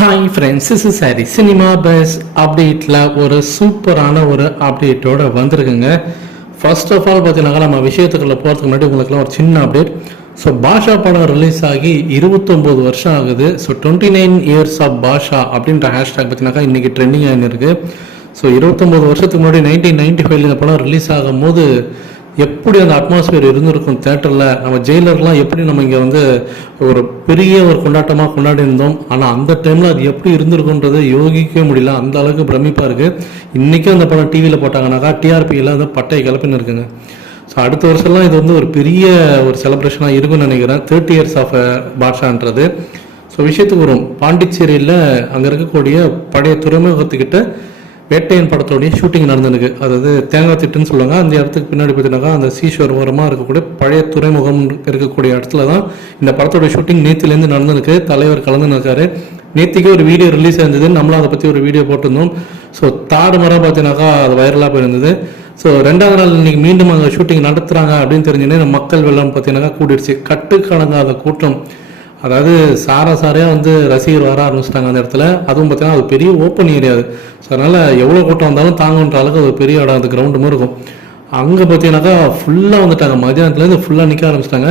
Hi friends is sorry cinema buzz அப்டேட்டில் ஒரு சூப்பரான ஒரு அப்டேட்டோட வந்திருக்குங்க. ஃபர்ஸ்ட் ஆஃப் ஆல் பார்த்தீங்கன்னா நம்ம விஷயத்துக்குள்ளே போகிறதுக்கு முன்னாடி உங்களுக்குலாம் ஒரு சின்ன அப்டேட் ஸோ பாஷா படம் ரிலீஸ் ஆகி இருபத்தொம்போது வருஷம் ஆகுது. So twenty nine years of Baasha அப்படின்ற ஹேஷ்டாக் பார்த்தீங்கன்னாக்கா இன்றைக்கி ட்ரெண்டிங் ஆகிருக்கு ஸோ இருபத்தொம்போது வருஷத்துக்கு முன்னாடி நைன்டீன் நைன்டி ஃபைவ்ல இந்த படம் ரிலீஸ் ஆகும்போது எப்படி அந்த அட்மாஸ்பியர் இருந்திருக்கும் தேட்டரில் நம்ம ஜெயிலர்லாம் எப்படி நம்ம இங்கே வந்து ஒரு பெரிய ஒரு கொண்டாட்டமாக கொண்டாடி இருந்தோம் ஆனால் அந்த டைமில் அது எப்படி இருந்திருக்குன்றது யோகிக்கவே முடியல. அந்த அளவுக்கு பிரமிப்பாக இருக்குது இன்றைக்கும் அந்த படம் டிவியில் போட்டாங்கனாக்கா டிஆர்பியில் வந்து பட்டையை கிளப்பின்னு இருக்குங்க. ஸோ அடுத்த வருஷம்லாம் இது வந்து ஒரு பெரிய ஒரு செலப்ரேஷனாக இருக்கும்னு நினைக்கிறேன். தேர்ட்டி இயர்ஸ் ஆஃப் பாட்ஷான்றது. ஸோ விஷயத்துக்கு வரும் பாண்டிச்சேரியில் அங்கே இருக்கக்கூடிய பழைய துறைமுகத்துக்கிட்ட வேட்டையன் படத்தோடைய ஷூட்டிங் நடந்துருக்கு அதாவது தேங்காய் திட்டுன்னு சொல்லுவாங்க. அந்த இடத்துக்கு பின்னாடி பார்த்தீங்கன்னாக்கா அந்த சீஷோர் ஓரமாக இருக்கக்கூடிய பழைய துறைமுகம் இருக்கக்கூடிய இடத்துல தான் இந்த படத்தோட ஷூட்டிங் நேத்திலேருந்து நடந்துருக்கு தலைவர் கலந்து இருக்காரு நேத்திக்கே ஒரு வீடியோ ரிலீஸ் ஆயிருந்தது நம்மளும் அதை பற்றி ஒரு வீடியோ போட்டிருந்தோம். ஸோ தாடு மரம் பார்த்தீங்கன்னாக்கா அது வைரலாக போயிருந்தது. ஸோ ரெண்டாவது நாள் இன்னைக்கு மீண்டும் அங்கே ஷூட்டிங் நடத்துகிறாங்க அப்படின்னு தெரிஞ்சுன்னே மக்கள் வெள்ளம் பார்த்தீங்கன்னாக்கா கூடிடுச்சு. கட்டுக்கணங்காத கூட்டம். அதாவது சாரா சாரையாக வந்து ரசிகர் வர ஆரம்பிச்சிட்டாங்க அந்த இடத்துல. அதுவும் பார்த்தீங்கன்னா அது பெரிய ஓப்பன் ஏரியா அது. ஸோ அதனால் எவ்வளோ கூட்டம் வந்தாலும் தாங்குன்ற அளவுக்கு அது பெரிய இடம் அது கிரவுண்டு மாதிரி இருக்கும். அங்கே பார்த்தீங்கன்னாக்கா ஃபுல்லாக வந்துட்டாங்க. மதியானத்துலேருந்து ஃபுல்லாக நிற்க ஆரம்பிச்சிட்டாங்க.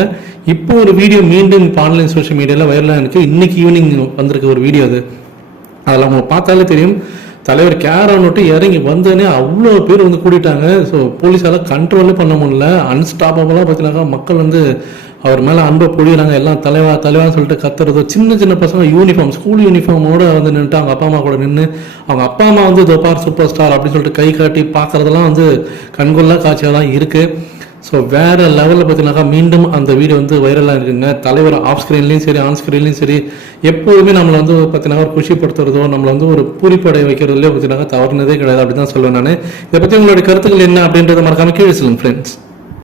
இப்போ ஒரு வீடியோ மீண்டும் இப்போ ஆன்லைன் சோஷியல் மீடியாவில் வைரலாக இருக்குது இன்றைக்கி ஈவினிங் வந்திருக்கு ஒரு வீடியோ அது. அதில் அவங்க பார்த்தாலே தெரியும். தலைவர் கேரன் விட்டு இறங்கி வந்தோடனே அவ்வளோ பேர் வந்து கூட்டிட்டாங்க ஸோ போலீஸால் கண்ட்ரோலே பண்ண முடியல. அன்ஸ்டாப்பபுளாக பார்த்தீங்கன்னாக்கா மக்கள் வந்து அவர் மேலே அன்பை பொழியிறாங்க. எல்லாம் தலைவா தலைவான்னு சொல்லிட்டு கத்துறதோ. சின்ன சின்ன பசங்க யூனிஃபார்ம் ஸ்கூல் யூனிஃபார்மோட வந்து நின்றுட்டு அவங்க அப்பா அம்மா கூட நின்று அவங்க அப்பா அம்மா வந்து தோப்பார் சூப்பர் ஸ்டார் அப்படின்னு சொல்லிட்டு கை காட்டி பார்க்குறதெல்லாம் வந்து கண்கொள்ளா காட்சியாக தான் இருக்குது ஸோ வேற லெவலில் பார்த்தீங்கன்னாக்கா மீண்டும் அந்த வீடியோ வந்து வைரலாக இருக்குங்க. தலைவர் ஆஃப் ஸ்க்ரீன்லேயும் சரி ஆன் ஸ்க்ரீன்லையும் சரி எப்போதுமே நம்மளை வந்து பார்த்தீங்கன்னா ஒரு குஷிப்படுத்துறதோ நம்மளை வந்து ஒரு பூரிப்படை வைக்கிறதுலையோ பார்த்தீங்கன்னா தவறுனதே கிடையாது. அப்படின்னு தான் சொல்லுவேன் நான். இதை பற்றி உங்களுடைய கருத்துக்கள் என்ன அப்படின்றத மறக்காமல் கீழே சொல்லுங்கள் ஃப்ரெண்ட்ஸ்